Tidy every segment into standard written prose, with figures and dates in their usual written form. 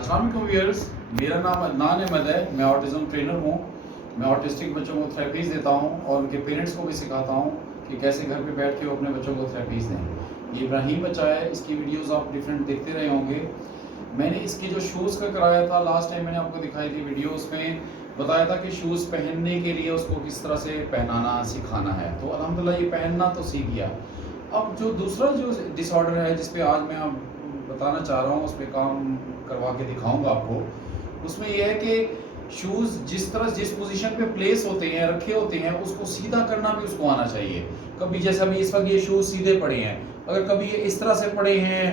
अस्सलाम वालेकुम व्यूअर्स, मेरा नाम अदनान अहमद है। मैं ऑटिज़म ट्रेनर हूँ। मैं ऑटिस्टिक बच्चों को थेरेपीज़ देता हूँ और उनके पेरेंट्स को भी सिखाता हूँ कि कैसे घर पे बैठ के वो अपने बच्चों को थेरेपीज़ दें। ये इब्राहिम बच्चा है, इसकी वीडियोस आप डिफरेंट देखते रहे होंगे। मैंने इसकी जो शूज़ का कराया था लास्ट टाइम, मैंने आपको दिखाई थी वीडियो, उसमें बताया था कि शूज़ पहनने के लिए उसको किस तरह से पहनाना सिखाना है। तो अल्हम्दुलिल्लाह ये पहनना तो सीख गया। अब जो दूसरा जो डिसऑर्डर है जिस पे आज मैं आप बताना चाह रहा हूँ, उस पर काम करवा के दिखाऊंगा आपको। उसमें यह है कि शूज़ जिस तरह जिस पोजीशन पे प्लेस होते हैं, रखे होते हैं, उसको सीधा करना भी उसको आना चाहिए। कभी जैसे अभी इस वक्त ये शूज़ सीधे पड़े हैं, अगर कभी ये इस तरह से पड़े हैं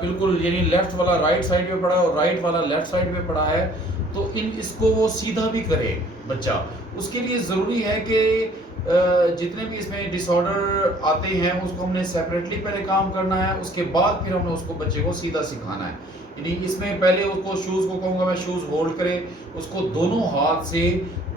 बिल्कुल, यानी लेफ्ट वाला राइट साइड पे पड़ा है और राइट वाला लेफ्ट साइड पे पड़ा है, तो इसको वो सीधा भी करे बच्चा। उसके लिए ज़रूरी है कि जितने भी इसमें डिसऑर्डर आते हैं उसको हमने सेपरेटली पहले काम करना है, उसके बाद फिर हमने उसको बच्चे को सीधा सिखाना है। यानी इसमें पहले उसको शूज़ को कहूँगा मैं, शूज़ होल्ड करे, उसको दोनों हाथ से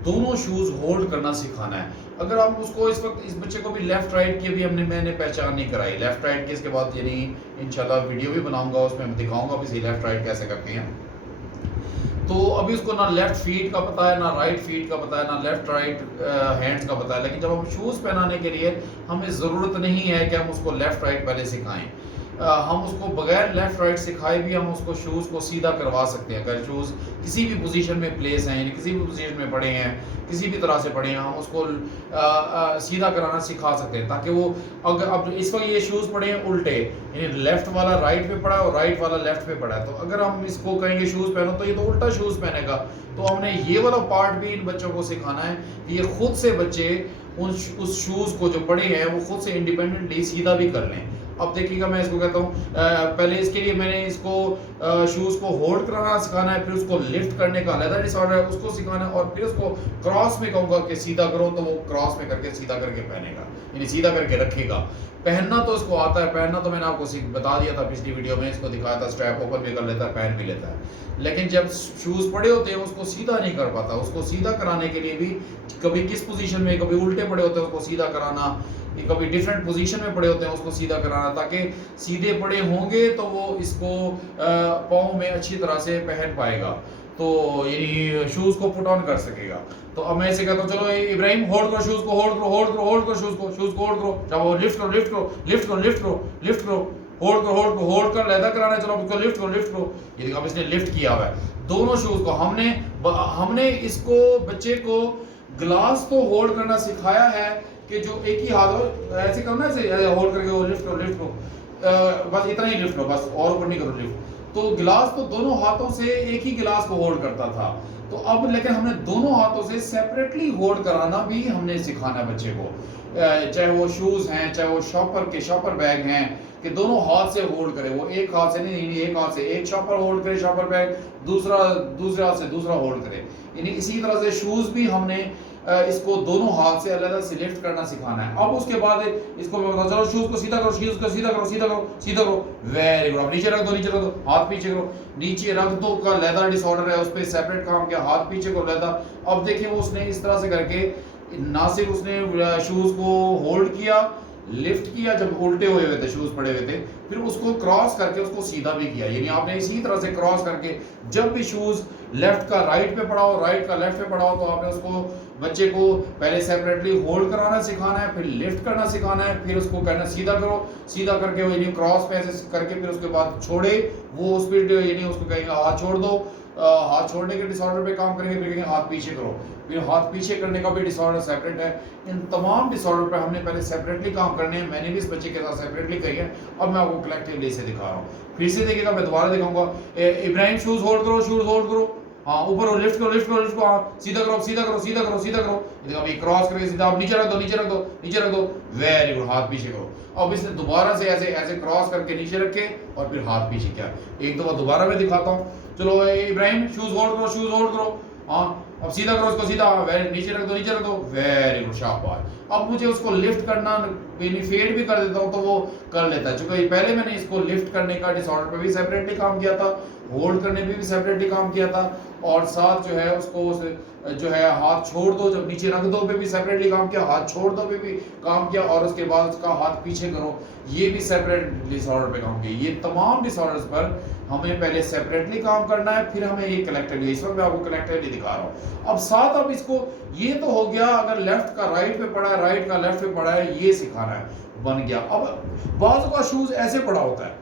दोनों शूज़ होल्ड करना सिखाना है। अगर हम उसको इस वक्त इस बच्चे को भी लेफ़्ट राइट की भी मैंने पहचान नहीं कराई, लेफ़्ट राइट की इसके बाद यानी इंशाल्लाह वीडियो भी बनाऊंगा, उसमें दिखाऊंगा भी सही लेफ़्ट राइट कैसे करते हैं। तो अभी उसको ना लेफ्ट फीट का पता है, ना राइट फीट का पता है, ना लेफ्ट राइट हैंड्स का पता है। लेकिन जब हम शूज़ पहनाने के लिए हमें ज़रूरत नहीं है कि हम उसको लेफ्ट राइट पहले सिखाएं। हम उसको बगैर लेफ्ट राइट सिखाए भी हम उसको शूज़ को सीधा करवा सकते हैं। अगर शूज़ किसी भी पोजीशन में प्लेस हैं, यानी किसी भी पोजीशन में पड़े हैं, किसी भी तरह से पड़े हैं, हम उसको सीधा कराना सिखा सकते हैं, ताकि वो अगर अब इस वक्त ये शूज़ पड़े हैं उल्टे, यानी लेफ्ट वाला राइट पे पड़ा है और राइट वाला लेफ्ट पे पड़ा है, तो अगर हम इसको कहेंगे शूज़ पहनो तो ये तो उल्टा शूज़ पहनेगा। तो हमने ये वाला पार्ट भी इन बच्चों को सिखाना है कि ये खुद से बच्चे उस शूज़ को जो पड़े हैं वो खुद से इंडिपेंडेंटली सीधा भी कर लें। अब देखिएगा, मैं इसको कहता हूँ पहले इसके लिए मैंने इसको शूज़ को होल्ड कराना सिखाना है, फिर उसको लिफ्ट करने का अलग डिसऑर्डर है उसको सिखाना है, और फिर उसको क्रॉस में कहूँगा कि सीधा करो, तो वो क्रॉस में करके सीधा करके पहनेगा, यानी सीधा करके रखेगा। पहनना तो उसको आता है, पहनना तो मैंने आपको बता दिया था पिछली वीडियो में, इसको दिखाया था, स्ट्रैप ओपन भी कर लेता है, पहन भी लेता है। लेकिन जब शूज़ पड़े होते हैं उसको सीधा नहीं कर पाता। उसको सीधा कराने के लिए भी कभी किस पोजीशन में, कभी उल्टे पड़े होते हैं उसको सीधा कराना, कभी डिफरेंट पोजीशन में पड़े होते हैं उसको सीधा कराना, ताकि सीधे पड़े होंगे तो वो इसको पाँव में अच्छी तरह से पहन पाएगा, तो यानी शूज़ को पुट ऑन कर सकेगा। तो अब मैं ऐसे कहता हूँ, चलो इब्राहिम होल्ड करो शूज़ को, होल्ड करो, होल्ड करो, होल्ड करो शूज़ को होल्ड करो, चलो लिफ्ट करो, लिफ्ट करो, लिफ्ट करो, लिफ्ट करो, लिफ्ट करो, होल्ड करो, होल्ड करो, होल्ड कर लेदा कराना है, चलो उसको लिफ्ट करो, लिफ्ट करो। ये देखो अब इसने लिफ्ट किया हुआ है दोनों शूज़ को। हमने इसको बच्चे को ग्लास तो होल्ड करना सिखाया है कि जो एक ही हाथ हो ऐसे करना है, ऐसे होल्ड करके वो लिफ्ट करो, लिफ्ट करो, बस इतना ही लिफ्ट करो, बस और ऊपर नहीं करो लिफ्ट। तो गिलास तो दोनों हाथों से एक ही गिलास को होल्ड करता था, तो अब लेकिन हमने दोनों हाथों से सेपरेटली होल्ड कराना भी हमने सिखाना है बच्चे को। चाहे वो शूज़ हैं, चाहे वो शॉपर बैग हैं, कि दोनों हाथ से होल्ड करे। वो एक हाथ से नहीं, एक हाथ से एक शॉपर होल्ड करे, शॉपर बैग, दूसरे हाथ से दूसरा होल्ड करे। यानी इसी तरह से शूज़ भी हमने इसको दोनों हाथ से अलग से लिफ्ट करना सिखाना है। अब उसके बाद इसको मैं बताऊँ, चलो शूज़ को सीधा करो, शूज़ को सीधा करो, सीधा करो, सीधा करो, वेरी गुड। अब नीचे रख दो, नीचे रख दो, हाथ पीछे करो, नीचे रख दो का लेदर डिसऑर्डर है, उस पर सेपरेट काम किया, हाथ पीछे को लेदर। अब देखिए वो उसने इस तरह से करके ना सिर्फ उसने शूज़ को होल्ड किया, लिफ्ट किया जब उल्टे हुए थे, शूज़ पड़े हुए थे, फिर उसको क्रॉस करके उसको सीधा भी किया। यानी आपने इसी तरह से क्रॉस करके जब भी शूज़ लेफ्ट का राइट पे पड़ा हो, राइट का लेफ्ट पे पड़ा हो, तो आपने उसको बच्चे को पहले सेपरेटली होल्ड कराना सिखाना है, फिर लिफ्ट करना सिखाना है, फिर उसको कहना सीधा करो, सीधा करके वो यानी क्रॉस पे ऐसे करके फिर उसके बाद छोड़े वो उस पर, यानी उसको कहेंगे हाथ छोड़ दो, हाथ छोड़ने के डिसऑर्डर पे काम करेंगे, फिर कहेंगे हाथ पीछे करो, फिर हाथ पीछे करने का भी डिसऑर्डर सेपरेट है। इन तमाम डिसऑर्डर पे हमने पहले सेपरेटली काम करने हैं। मैंने भी इस बच्चे के साथ सेपरेटली करी है, अब मैं आपको कलेक्टिवली से दिखा रहा हूँ। फिर से देखिएगा, मैं दोबारा दिखाऊंगा। इब्राहिम शूज़ होल्ड करो, शूज़ होल्ड करो, हाँ ऊपर लिफ्ट करो, लिफ्ट करो, लिफ्ट करो, हाँ सीधा करो, सीधा करो, सीधा करो, सीधा करो। अभी क्रॉस करके सीधा, अब नीचे रख दो, नीचे रख दो, नीचे रख दो, वेरी गुड, हाथ पीछे करो। अब इसने दोबारा से ऐसे ऐसे क्रॉस करके नीचे रखे और फिर हाथ पीछे किया। एक दफा दोबारा मैं दिखाता हूँ। चलो इब्राहिम शूज़ होल्ड करो, शूज़ होल्ड करो, हाँ अब सीधा करो इसको, सीधा, वेरी नीचे रख दो, नीचे रख दो, वेरी गुड, शाबाश। अब मुझे उसको लिफ्ट करना, फेड भी कर देता हूँ तो वो कर लेता है। चूंकि पहले मैंने इसको लिफ्ट करने का डिसऑर्डर पे भी सेपरेटली काम किया था, होल्ड करने पे भी सेपरेटली काम किया था, और साथ जो है उसको जो है हाथ छोड़ दो जब नीचे रख दो पे भी सेपरेटली काम किया, हाथ छोड़ दो पे भी काम किया, और उसके बाद उसका हाथ पीछे करो, ये भी सेपरेट डिसऑर्डर पे काम किया। ये तमाम डिसऑर्डर्स पर हमें पहले सेपरेटली काम करना है, फिर हमें ये कलेक्टिवली, इस वक्त मैं आपको कलेक्टिवली दिखा रहा हूँ। अब साथ अब इसको, ये तो हो गया अगर लेफ्ट का राइट पे पड़ा है, राइट का लेफ्ट पे पड़ा है, ये सिखाना है, बन गया। अब बाजू का शूज ऐसे पड़ा होता है,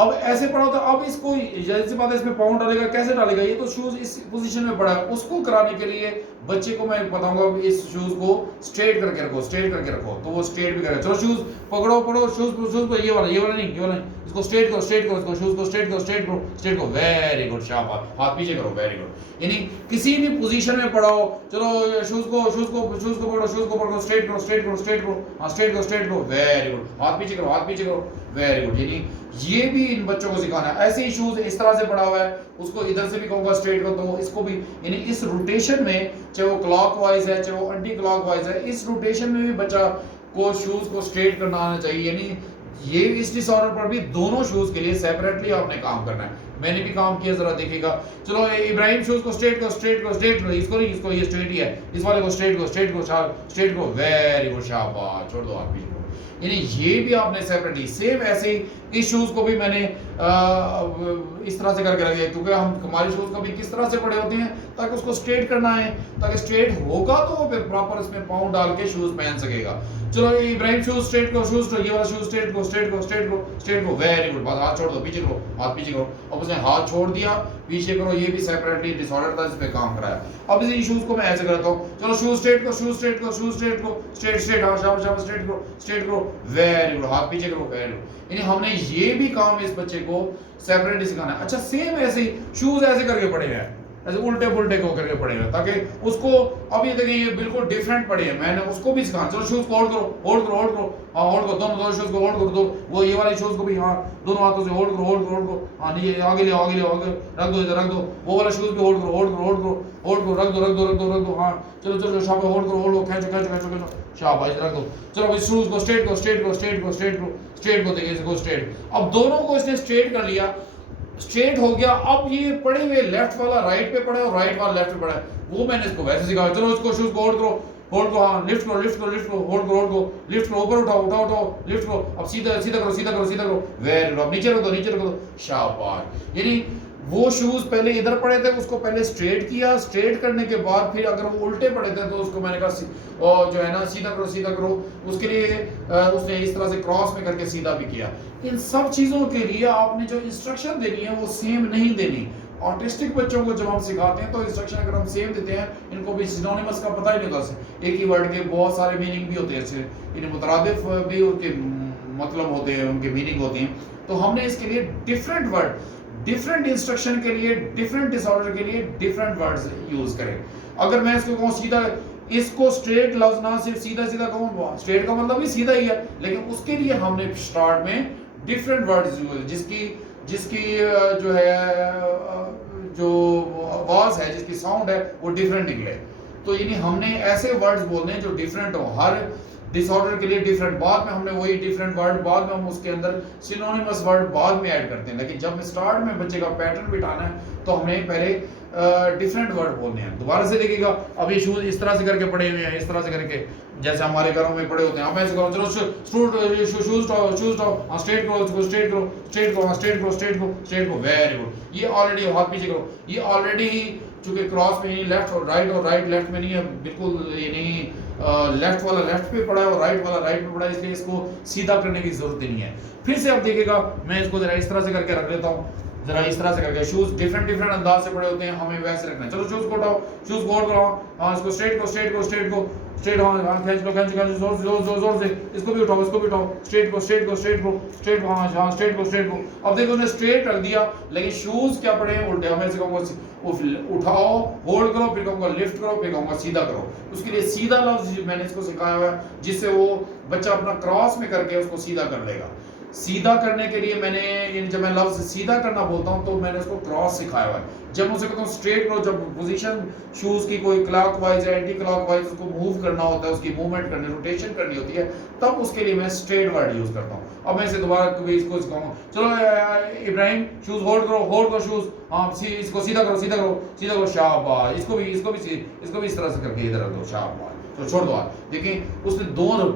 अब ऐसे पड़ा होता है, अब इसको जैसी बात है इसमें पाउंड डालेगा, कैसे डालेगा, ये तो शूज इस पोजीशन में पड़ा है, उसको कराने के लिए बच्चे को मैं बताऊंगा इस शूज को स्ट्रेट करके रखो, स्ट्रेट करके रखो, तो वो स्ट्रेट भी करेगा। चलो शूज पकड़ो पकड़ो, शूज को ये वाला नहीं, ये वाला नहीं, इसको स्ट्रेट करो, स्ट्रेट करो, इसको शूज को स्ट्रेट करो, स्ट्रेट करो, स्ट्रेट करो, वेरी गुड, शाबाश, हाथ पीछे करो, वेरी गुड। यानी किसी भी पोजीशन में पड़ा हो, चलो शूज को पकड़ो, स्ट्रेट करो, स्ट्रेट करो, स्ट्रेट करो, हाँ स्ट्रेट करो, स्ट्रेट करो, वेरी गुड, हाथ पीछे करो, हाथ पीछे करो, वेरी गुड। यानी ये भी इन बच्चों को सिखाना है। ऐसे ही शूज इस तरह से पड़ा हुआ है, उसको इधर से भी कहूंगा स्ट्रेट करो, तो इसको भी, यानी इस रोटेशन में, चाहे वो क्लॉकवाइज है चाहे वो एंटी क्लॉकवाइज है, इस रोटेशन में भी बच्चा को शूज को स्ट्रेट करना आना चाहिए। यानी ये इस डिसऑर्डर पर भी दोनों शूज के लिए सेपरेटली आपने काम करना है। मैंने भी काम किया, जरा देखिएगा। चलो इब्राहिम शूज को स्ट्रेट करो, स्ट्रेट करो, स्ट्रेट करो, इसको नहीं, इसको ये स्ट्रेट ही है, इस वाले को स्ट्रेट करो, स्ट्रेट करो, स्ट्रेट करो, वेरी गुड, शाबाश, छोड़ दो हाथ पीछे। यानी ये भी आपने सेपरेटली, सेम ऐसे ही इस शूज को भी मैंने इस तरह से करके रख दिया, क्योंकि हम हमारे शूज कभी किस तरह से पड़े होते हैं ताकि उसको स्ट्रेट करना है, ताकि स्ट्रेट होगा तो वो प्रॉपर इसमें पाउंड डाल के शूज पहन सकेगा। चलो इब्राहिम शूज स्ट्रेट करो, शूज ये वाला शूज स्ट्रेट करो, स्ट्रेट करो, स्ट्रेट करो, स्ट्रेट करो, वेरी गुड, हाथ छोड़ दो, पीछे करो, हाथ पीछे करो। अब उसने हाथ छोड़ दिया, पीछे करो, ये भी सेपरेटली डिसऑर्डर था, इस पे काम कराया। अब इसी शूज को मैं ऐसे करता हूँ, चलो शूज स्ट्रेट करो, शूज स्ट्रेट करो, शूज स्ट्रेट करो, स्ट्रेट स्ट्रेट, हाँ शाबाश शाबाश, स्ट्रेट करो, स्ट्रेट करो, वेरी गुड, हाथ पीछे करो, वेरी गुड। यानी हमने ये भी काम इस बच्चे को सेपरेटली सिखाना है। अच्छा सेम ऐसे ही शूज ऐसे करके पड़े हैं, ऐसे उल्टे पुल्टे को करके पड़े हैं, ताकि उसको, अब ये देखिए ये बिल्कुल डिफरेंट पड़े हैं, मैंने उसको भी सिखाना। चलो शूज को होल्ड करो, होल्ड करो, होल्ड करो, हाँ होल्ड करो, दोनों शूज को होल्ड करो, दो वो ये वाले शूज को भी, हाँ दोनों हाथों से होल्ड करो, होल्ड करो, होल्ड करो, हाँ नहीं आगे ले आगे ले आगे रख दो, इधर रख दो, वो वाला शूज भी होल्ड करो, होल्ड करो, होल्ड करो, होल्ड करो, रख दो, रख दो, रख दो, रख दो, हाँ चलो चलो शाबाश, होल्ड करो, होल्ड करो, खींचो खींचो खींचो खींचो, शाबाश, रख दो। चलो भाई शूज को स्ट्रेट करो, स्ट्रेट करो, स्ट्रेट करो, स्ट्रेट करो, स्ट्रेट को देखिए इसको स्ट्रेट। अब दोनों को इसने स्ट्रेट कर लिया, स्ट्रेट हो गया। अब ये पड़े हुए लेफ्ट वाला राइट पे पड़ा है और राइट वाला लेफ्ट पे पड़ा है, वो मैंने इसको वैसे सिखाया। चलो इसको शूज को होल्ड करो, होल्ड करो, हाँ लिफ्ट करो, लिफ्ट करो, लिफ्ट करो, होल्ड करो, होल्ड करो, लिफ्ट करो, ऊपर उठाओ, उठाओ उठाओ, लिफ्ट करो, अब सीधा सीधा करो, सीधा करो, सीधा करो, वेरी गुड, अब नीचे रख दो, नीचे रख दो, शाबाश। यानी वो शूज पहले इधर पड़े थे, उसको पहले स्ट्रेट किया, स्ट्रेट करने के बाद फिर अगर वो उल्टे पड़े थे तो उसको मैंने कहा और जो है ना सीधा करो, सीधा करो, उसके लिए उसने इस तरह से क्रॉस में करके सीधा भी किया। इन सब चीजों के लिए आपने जो इंस्ट्रक्शन देनी है वो सेम नहीं देनी। ऑटिस्टिक बच्चों को जब हम सिखाते हैं तो इंस्ट्रक्शन अगर हम सेम देते हैं, इनको भी सिनोनिमस का पता ही नहीं होता, एक ही वर्ड के बहुत सारे मीनिंग भी होते हैं, इन मुतरादिफ भी उनके मतलब होते हैं, उनके मीनिंग होते हैं। तो हमने इसके लिए डिफरेंट वर्ड, डिफरेंट इंस्ट्रक्शन के लिए, डिफरेंट डिसऑर्डर के लिए डिफरेंट वर्ड्स यूज करें। अगर मैं इसको कहूँ सीधा, इसको स्ट्रेट लफ्ज ना सिर्फ सीधा सीधा कहूँ, स्ट्रेट का मतलब भी सीधा ही है, लेकिन उसके लिए हमने स्टार्ट में डिफरेंट वर्ड्स यूज, जिसकी जो है जो आवाज है, जिसकी साउंड है वो डिफरेंट निकले। तो यानी हमने ऐसे वर्ड्स बोलने हैं जो डिफरेंट हो, हर डिसऑर्डर के लिए डिफरेंट। बाद में हमने वही डिफरेंट वर्ड, बाद में हम उसके अंदर सिनोनिमस वर्ड बाद में ऐड करते हैं, लेकिन जब स्टार्ट में बच्चे का पैटर्न बिठाना है तो हमें पहले डिफरेंट वर्ड बोलने हैं। दोबारा से देखिएगा, अब ये शूज इस तरह से करके पड़े हुए हैं, इस तरह से करके जैसे हमारे घरों में पड़े होते हैं। अब ऐसे करो, चलो शूज टाओ, स्ट्रेट करो, उसको स्ट्रेट करो, स्ट्रेट करो, स्ट्रेट करो, स्ट्रेट करो, स्ट्रेट करो, वेरी गुड। ये ऑलरेडी हाथ पीछे करो, ये ऑलरेडी ही चूंकि क्रॉस में नहीं, लेफ्ट और राइट लेफ्ट में नहीं है, बिल्कुल ये नहीं, लेफ्ट वाला लेफ्ट पे पड़ा है और राइट वाला राइट पे पड़ा है, इसलिए इसको सीधा करने की जरूरत ही नहीं है। फिर से आप देखिएगा, मैं इसको जरा इस तरह से करके रख लेता हूँ, जरा इस तरह से करके। शूज डिफरेंट अंदाज से पड़े होते हैं, हमें वैसे रखना है। चलो शूज को उठाओ, शूज को होल्ड करो, हाँ इसको स्ट्रेट करो, स्ट्रेट करो, स्ट्रेट को स्ट्रेट, हाँ खींच लो, खींच खींच जोर जोर से, इसको भी उठाओ, इसको भी उठाओ, स्ट्रेट को स्ट्रेट को स्ट्रेट को स्ट्रेट को, हाँ स्ट्रेट को स्ट्रेट को। अब देखो उसने स्ट्रेट कर दिया, लेकिन शूज क्या पड़े हैं उल्टे। हमें कहूँगा उठाओ, होल्ड करो, फिर कहूँगा लिफ्ट करो, फिर कहूँगा सीधा करो। उसके लिए सीधा लफ्ज मैंने इसको सिखाया हुआ है, जिससे वो बच्चा अपना क्रॉस में करके उसको सीधा कर लेगा। सीधा करने के लिए मैंने, यानी जब मैं लफ्ज सीधा करना बोलता हूँ तो मैंने उसको क्रॉस सिखाया हुआ है। जब मैं उसे कहता हूँ स्ट्रेट करो, जब पोजीशन शूज की कोई क्लॉकवाइज या एंटी क्लॉकवाइज उसको मूव करना होता है, उसकी मूवमेंट करनी, रोटेशन करनी होती है, तब उसके लिए मैं स्ट्रेट वर्ड यूज करता हूँ। अब मैं इसे दोबारा कभी इसको सिखाऊंगा, चलो इब्राहिम शूज होल्ड करो शूज, हाँ इसको सीधा करो सीधा करो सीधा करो, शाबाश, इसको भी इस तरह से करके इधर रख दो, शाबाश, तो छोड़ दो। देखिए उसने दोनों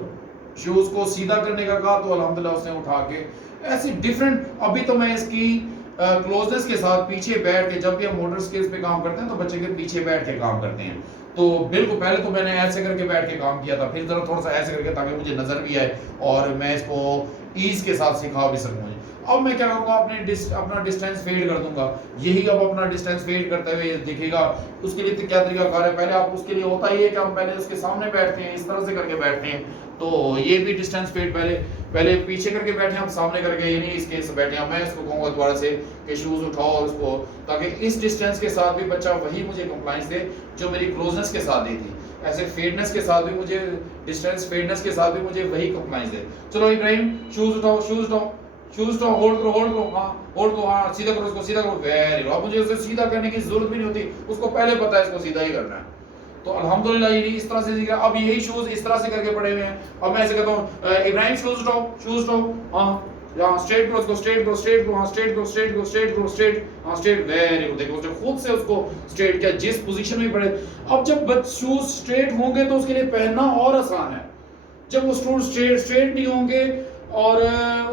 शूज को सीधा करने का कहा तो अल्हम्दुलिल्लाह उसने उठा के ऐसी डिफरेंट। अभी तो मैं इसकी क्लोजनेस के साथ पीछे बैठ के, जब भी हम मोटर स्किल्स पे काम करते हैं तो बच्चे के पीछे बैठ के काम करते हैं, तो बिल्कुल पहले तो मैंने ऐसे करके बैठ के काम किया था, फिर जरा थोड़ा सा ऐसे करके, ताकि मुझे नजर भी आए और मैं इसको ईज के साथ सिखा भी सकूं। अब मैं क्या करूंगा, अपना डिस्टेंस फेड कर दूंगा। यही अब अपना डिस्टेंस फेड करते हुए दिखेगा। उसके लिए तो क्या तरीका कार है, पहले आप उसके लिए होता ही है कि हम पहले उसके सामने बैठते हैं, इस तरह से करके बैठते हैं, तो ये भी डिस्टेंस फेड पहले पीछे करके बैठे, हम सामने करके, यानी इसके से बैठे हैं। मैं इसको कहूंगा दोबारा से कि शूज उठाओ और उसको, ताकि इस डिस्टेंस के साथ भी बच्चा वही मुझे कंप्लाइंस दे जो मेरी क्लोजनेस के साथ दी थी, ऐसे फेडनेस के साथ भी मुझे, डिस्टेंस फेडनेस के साथ भी मुझे वही कंप्लाइंस दे। चलो इब्राहिम शूज उठाओ होल्ड करो, हाँ होल्ड करो, हाँ सीधा करो, उसको सीधा करो, वेरी गुड। अब मुझे उसे सीधा करने की जरूरत भी नहीं होती, उसको पहले पता है इसको सीधा ही करना है, तो अल्हम्दुलिल्लाह ये इस तरह से सीखा। अब यही शूज इस तरह से करके पड़े हुए हैं। अब मैं ऐसे कहता हूँ इब्राहिम शूज उठाओ, हाँ यहाँ स्ट्रेट करो, उसको स्ट्रेट करो, हाँ स्ट्रेट करो, हाँ स्ट्रेट, वेरी गुड। देखो उसने खुद से उसको स्ट्रेट किया जिस पोजीशन में पड़े। अब जब शूज स्ट्रेट होंगे तो उसके लिए पहनना और आसान है। जब वो स्ट्रेट नहीं होंगे और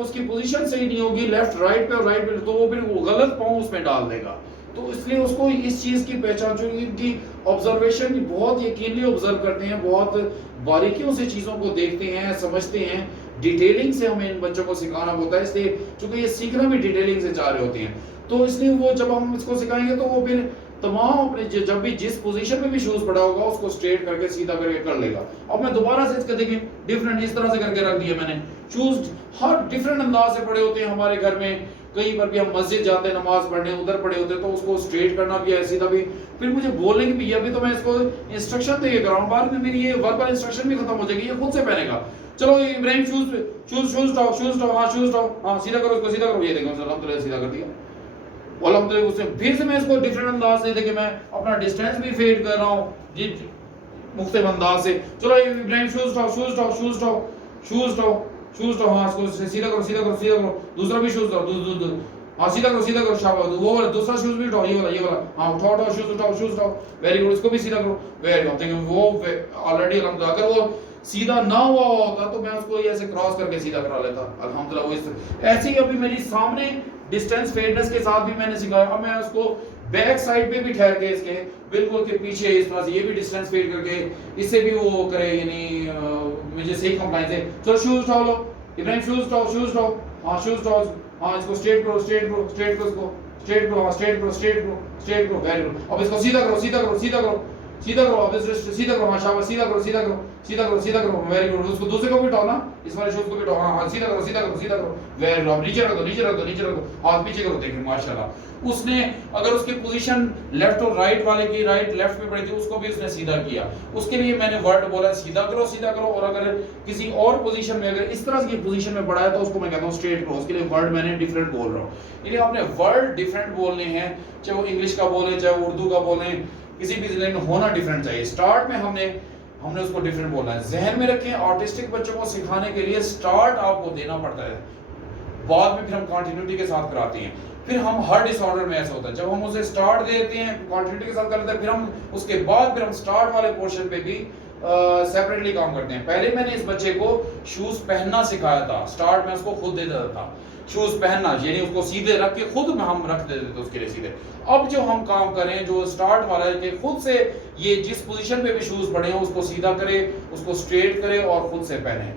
उसकी पोजीशन सही नहीं होगी लेफ्ट राइट पे और राइट पे, तो वो फिर वो गलत पाँव उसमें डाल देगा। तो इसलिए उसको इस चीज की पहचान, जो इनकी ऑब्जर्वेशन बहुत यकीनली ऑब्जर्व करते हैं, बहुत बारीकियों से चीजों को देखते हैं, समझते हैं, डिटेलिंग से हमें इन बच्चों को सिखाना होता है। इसलिए चूंकि ये सीखना भी डिटेलिंग से चाह रहे होते हैं, तो इसलिए वो जब हम इसको सिखाएंगे तो वो फिर तमाम अपने जब भी जिस पोजीशन में भी शूज पड़ा होगा उसको स्ट्रेट करके सीधा करके कर लेगा। अब मैं दोबारा से इसका देखिए डिफरेंट इस तरह से करके रख दिया मैंने। शूज हर डिफरेंट अंदाज से पड़े होते हैं हमारे घर में, कहीं पर भी हम मस्जिद जाते हैं नमाज पढ़ने, उधर पड़े होते हैं, तो उसको स्ट्रेट करना भी है, सीधा भी। फिर मुझे बोलने की भी, अभी तो मैं इसको इंस्ट्रक्शन दे कर रहा हूँ, बाद में मेरी ये वर्बल इंस्ट्रक्शन भी खत्म हो जाएगी, ये खुद से पहनेगा। चलो इब्राहिम शूज उठाओ, हाँ सीधा करो, उसको सीधा करो, ये देखो अल्हम्दुलिल्लाह सीधा कर दिया। अल्हम्दुलिल्लाह उससे फिर से मैं इसको डिफरेंट अंदाज से, देखिए मैं अपना डिस्टेंस भी फेड कर रहा हूँ जी मुख्तलिफ अंदाज से। चलो इब्राहिम शूज उठाओ, हाँ इसको सीधा करो, दूसरा भी शूज उठाओ, हाँ सीधा करो, शाबाश, वो वाला दूसरा शूज भी उठाओ, ये वाला, हाँ उठाओ, शूज उठाओ, वेरी गुड, इसको भी सीधा करो, वेरी गुड। देखिए वो ऑलरेडी अल्हम्दुलिल्लाह, अगर वो सीधा ना हुआ होता तो मैं उसको ऐसे क्रॉस करके सीधा करा लेता, अल्हम्दुलिल्लाह वो इस ऐसे ही अभी मेरी सामने डिस्टेंस फेडनेस के साथ भी मैंने सिखाया। अब मैं उसको बैक साइड पे भी ठहर के इसके बिल्कुल के पीछे इस तरह से ये भी डिस्टेंस फेड करके इससे भी वो करे, यानी मुझे सही कंप्लाइंस है। चलो शूज उठाओ, लो इब्राहिम शूज उठाओ, हाँ शूज उठाओ, हाँ इसको स्ट्रेट करो, इसको स्ट्रेट करो, हाँ स्ट्रेट करो, वेरी गुड। अब इसको सीधा करो, अब इस सीधा करो, हाँ शाबाश, सीधा करो, वेरी गुड। उसको दूसरे को भी उठाओ ना, इस वाले शूज को भी उठाओ, हाँ सीधा करो, वेरी गुड। नीचे रख दो, हाथ पीछे करो, देखिए माशाल्लाह। उसने अगर उसकी पोजीशन लेफ्ट और राइट वाले की राइट लेफ्ट पे पड़ी थी, उसको भी उसने सीधा किया। उसके लिए मैंने वर्ड बोला सीधा करो, और अगर किसी और पोजीशन में, अगर इस तरह की पोजीशन में पड़ा है तो उसको मैं कहता हूँ स्ट्रेट करो। उसके लिए वर्ड मैंने डिफरेंट बोल रहा हूँ, यानी आपने वर्ड डिफरेंट बोलने हैं, चाहे वो इंग्लिश का बोले चाहे वो उर्दू का बोले, किसी भी लैंग्वेज होना डिफरेंट चाहिए। स्टार्ट में हमने उसको डिफरेंट बोलना है। जहन में रखें, ऑटिस्टिक बच्चों को सिखाने के लिए स्टार्ट आपको देना पड़ता है, बाद में फिर हम कंटिन्यूटी के साथ कराते हैं। फिर हम हर डिसऑर्डर में ऐसा होता है, जब हम उसे स्टार्ट देते हैं कंटिन्यूटी के साथ करते हैं, फिर हम उसके बाद फिर हम स्टार्ट वाले पोर्शन पे भी सेपरेटली काम करते हैं। पहले मैंने इस बच्चे को शूज पहनना सिखाया था, स्टार्ट में उसको खुद दे देता था शूज पहनना, यानी उसको सीधे रख के खुद में हम रख देते थे उसके लिए सीधे। अब जो हम काम करें, जो स्टार्ट वाला है कि खुद से ये जिस पोजीशन पे भी शूज पड़े हैं उसको सीधा करे, उसको स्ट्रेट करे और खुद से पहने,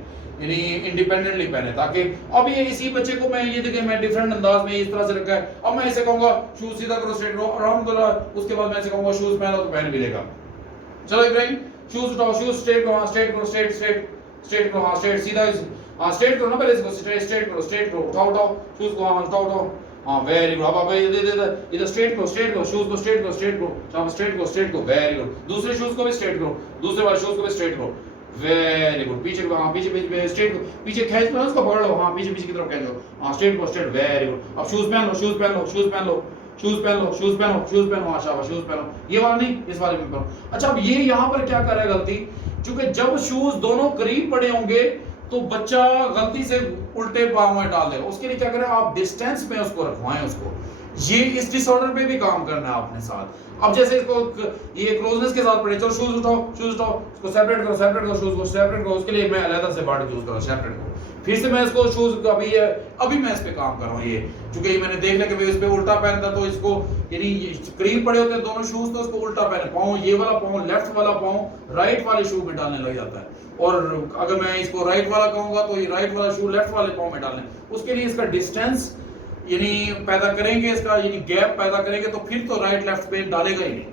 यानी इंडिपेंडेंटली पहने। ताकि अब ये इसी बच्चे को मैं ये देखिए मैं डिफरेंट अंदाज में इस तरह से रखा है। अब मैं ऐसे कहूंगा शूज सीधा करो, स्ट्रेट करो, आराम करो, उसके बाद मैं ऐसे कहूंगा शूज पहनो तो पहन भी लेगा। चलो इब्राहिम शूज उठाओ, शूज स्ट्रेट करो, स्ट्रेट करो, स्ट्रेट करो, हाँ स्ट्रेट सीधा, हाँ स्ट्रेट करो ना, पहले इसको स्ट्रेट करो, उठाओ शूज को, हाँ उठाओ, हाँ वेरी गुड। अब इधर स्ट्रेट करो, शूज को स्ट्रेट करो, हाँ स्ट्रेट करो, वेरी गुड। दूसरे शूज को भी स्ट्रेट करो, दूसरे वाले शूज को भी स्ट्रेट करो, वेरी गुड, पीछे हाँ पीछे पीछे स्ट्रेट, पीछे खींच लो उसको, पकड़ लो, हाँ पीछे पीछे की तरफ खींच लो, हाँ स्ट्रेट को स्ट्रेट, वेरी गुड। अब शूज पहन लो, शूज पहन लो, शूज पहन लो, शूज पहन लो, शूज पहनो, शूज पहनो, हाँ शाबाश, शूज पहनो, ये वाला नहीं, इस वाले में पहनो। अच्छा अब ये यहाँ पर क्या कर रहा है गलती, क्योंकि जब शूज दोनों करीब पड़े होंगे तो बच्चा गलती से उल्टे पाँव में डाल देगा, उसके लिए क्या करें आप डिस्टेंस में उसको रखवाएं उसको। ये इस डिसऑर्डर पे भी काम करना है आपने साथ। अब जैसे इसको ये क्लोजनेस के साथ पड़े, चलो शूज उठाओ, शूज उठाओ, इसको सेपरेट करो, सेपरेट करो, शूज को सेपरेट करो, उसके लिए मैं अलग से बार यूज करूँ, सेपरेट करो। फिर से मैं इसको शूज अभी मैं इस पे काम कर रहा हूँ, ये क्योंकि ये मैंने देख लिया कि इस पे उल्टा पहनता, तो इसको यानी करीब पड़े होते हैं दोनों शूज, तो इसको उल्टा पहने, पाँव ये वाला पाँव लेफ्ट वाला पाँव राइट वाले शू में डालने लग जाता है, और अगर मैं इसको राइट वाला कहूंगा तो ये राइट वाला शू लेफ्ट वाले पाँव में डालने, उसके लिए इसका डिस्टेंस यानी पैदा करेंगे, इसका यानी गैप पैदा करेंगे, तो फिर तो राइट लेफ्ट पे डालेगा ही नहीं,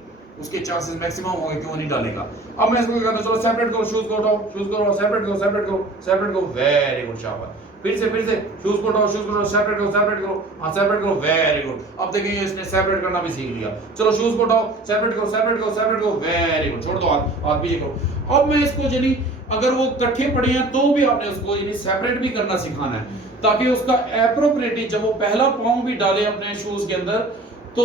उसके चांसेस मैक्सिमम होंगे क्यों नहीं डालेगा। अब मैं इसको क्या करता हूं, चलो सेपरेट करो, शूज को उठाओ, शूज को उठाओ, सेपरेट करो, सेपरेट करो, सेपरेट करो, वेरी गुड शाबाश। फिर से शूज को उठाओ, शूज को उठाओ, सेपरेट करो, सेपरेट करो, हाँ सेपरेट करो, वेरी गुड। अब देखिए इसने सेपरेट करना भी सीख लिया, चलो शूज को उठाओ, सेपरेट करो, सेपरेट करो, सेपरेट करो, वेरी गुड, छोड़ दो हाथ, हाथ पीछे करो। अब मैं इसको यानी अगर वो इकट्ठे पड़े हैं तो भी आपने उसको यानी सेपरेट भी करना सिखाना है, ताकि उसका एप्रोप्रिएटली जब वो पहला पाँव भी डाले अपने शूज के अंदर तो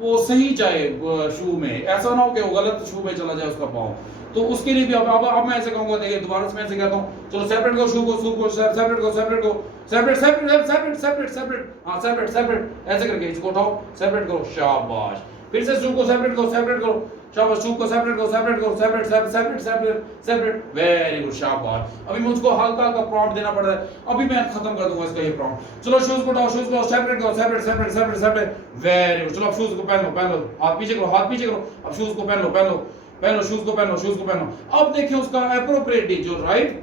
वो सही जाए शू में, ऐसा ना हो कि वो गलत शू में चला जाए उसका पाँव। तो उसके लिए भी अब मैं ऐसे कहूंगा, देखिए दोबारा से मैं ऐसे कहता हूँ, चलो सेपरेट करो शू को सेपरेट करो, सेपरेट करो, separate separate separate separate separate, हाँ सेपरेट सेपरेट, ऐसे करके इसको उठाओ, सेपरेट करो, शाबाश। फिर से शू को सेपरेट करो, सेपरेट करो, शाबाश, शू को सेपरेट करो, सेपरेट करो, separate separate separate separate, very good, शाबाश। अभी मुझको हल्का हल्का प्रॉम्प्ट देना पड़ रहा है, अभी मैं खत्म कर दूंगा इसका ये प्रॉम्प्ट। चलो शूज को उठाओ, शूज को सेपरेट करो, separate separate separate separate, very good. चलो अब शूज को पहन लो, हाथ पीछे करो, हाथ पीछे करो, अब शूज को पहन लो, शूज को पहन लो, शूज को पहन लो। अब देखिए उसका एप्रोप्रिएटली जो राइट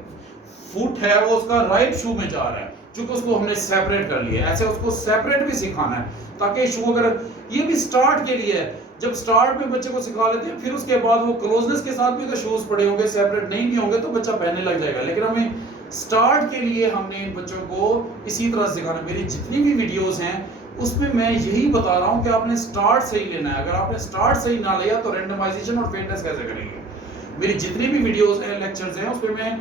फुट है वो उसका राइट शू में जा रहा है, क्योंकि उसको हमने सेपरेट कर लिया। ऐसे उसको सेपरेट भी सिखाना है, ताकि शू अगर ये भी स्टार्ट के लिए है, जब स्टार्ट में बच्चे को सिखा लेते हैं, फिर उसके बाद वो क्लोजनेस के साथ भी अगर शूज पड़े होंगे, सेपरेट नहीं भी होंगे तो बच्चा पहनने लग जाएगा। लेकिन हमें स्टार्ट के लिए हमने इन बच्चों को इसी तरह सिखाना। मेरी जितनी भी वीडियोस हैं उसमें मैं यही बता रहा हूं कि आपने स्टार्ट सही लेना है। अगर आपने स्टार्ट सही ना लिया तो रैंडमाइजेशन और फिटनेस कैसे करेंगे। मेरी जितनी भी वीडियोस हैं, लेक्चर्स हैं, उसमें मैं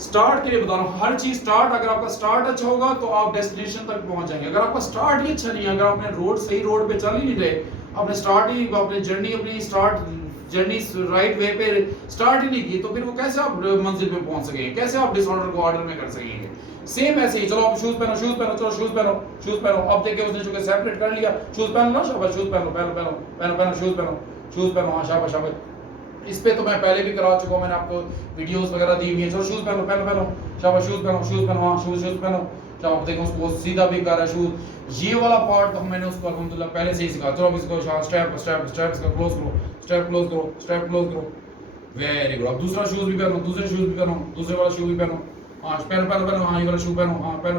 स्टार्ट के लिए बता रहा हूँ। हर चीज स्टार्ट, अगर आपका स्टार्ट अच्छा होगा तो आप डेस्टिनेशन तक पहुंच जाएंगे। अगर आपका स्टार्ट ही अच्छा नहीं है, अगर आपने सही रोड पे चल ही नहीं रहे, आपने स्टार्ट ही अपनी जर्नी राइट वे पे स्टार्ट ही नहीं की, तो फिर वो कैसे आप मंजिल पे पहुंच सकेंगे, कैसे आप डिसऑर्डर को ऑर्डर में कर सकेंगे। सेम ऐसे ही, चलो आप शूज पहनो, चलो शूज पहनो। अब देखिए उसने चूंकि सेपरेट कर लिया, शूज पहन लो, शाबाश, शूज पहनो, शूज पहनो, हाँ शाबाश शाबाश। इस पे तो मैं पहले भी करा चुका हूं, मैंने आपको वीडियोस वगैरह दी हुई है। चलो शूज पहनो, शाबाश, शूज पहनो, हाँ शूज पहनो। चलो आप देखो उसको सीधा भी कर रहा है शूज। ये वाला पार्ट तो मैंने उसको अल्हम्दुलिल्लाह पहले से ही सिखा। चलो अब इसको स्टेप इसका क्लोज करो, स्टेप क्लोज करो, वेरी गुड। अब दूसरा शूज भी पहनो, दूसरे वाला शू भी पहनो, हाँ पहनो, हाँ ये वाला शू पहनो, हाँ पहनो,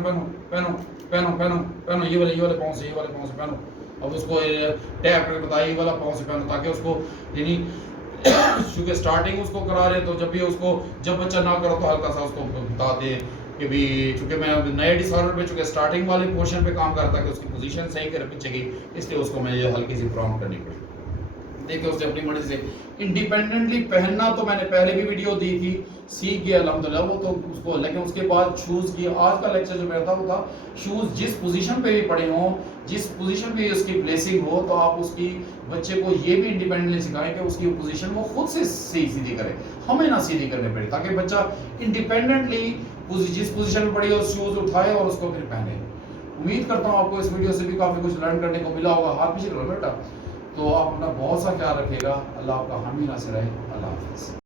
ये वाले पाँव से पहनो। अब उसको टैप करके बताइए, ये वाला पाँव से पहनो, ताकि उसको यानी क्योंकि स्टार्टिंग उसको करा रहे, तो जब बच्चा ना करो तो हल्का सा उसको बता दे कि भी, चूंकि मैं नए डिसऑर्डर पे चूंकि स्टार्टिंग वाले पोर्शन पे काम करता कि उसकी पोजीशन सही करे पीछे की, इसलिए उसको मैं ये हल्की सी प्रॉम्प्ट करनी पड़ी। देखिए उसने अपनी मर्जी से इंडिपेंडेंटली पहनना तो मैंने पहले भी वीडियो दी थी, सीख गया अल्हम्दुलिल्लाह वो तो उसको। लेकिन उसके बाद शूज़ की आज का लेक्चर जो मेरा था वो था शूज़ जिस पोजीशन पे भी पड़े हों, जिस पोजीशन पे उसकी प्लेसिंग हो, तो आप उसकी बच्चे को ये भी इंडिपेंडेंटली सिखाएं कि उसकी पोजीशन वो खुद से सीधी करे, हमें ना सीधी करने पड़े, ताकि बच्चा इंडिपेंडेंटली जिस पोजीशन में पड़ी हो शूज़ उठाए और उसको फिर पहने। उम्मीद करता हूँ आपको इस वीडियो से भी काफ़ी कुछ लर्न करने को मिला होगा। हाथ पीछे करो बेटा। तो आप अपना बहुत सा ख्याल रखिएगा। अल्लाह आपका हामी नासिर रहे। अल्लाह हाफ़िज़।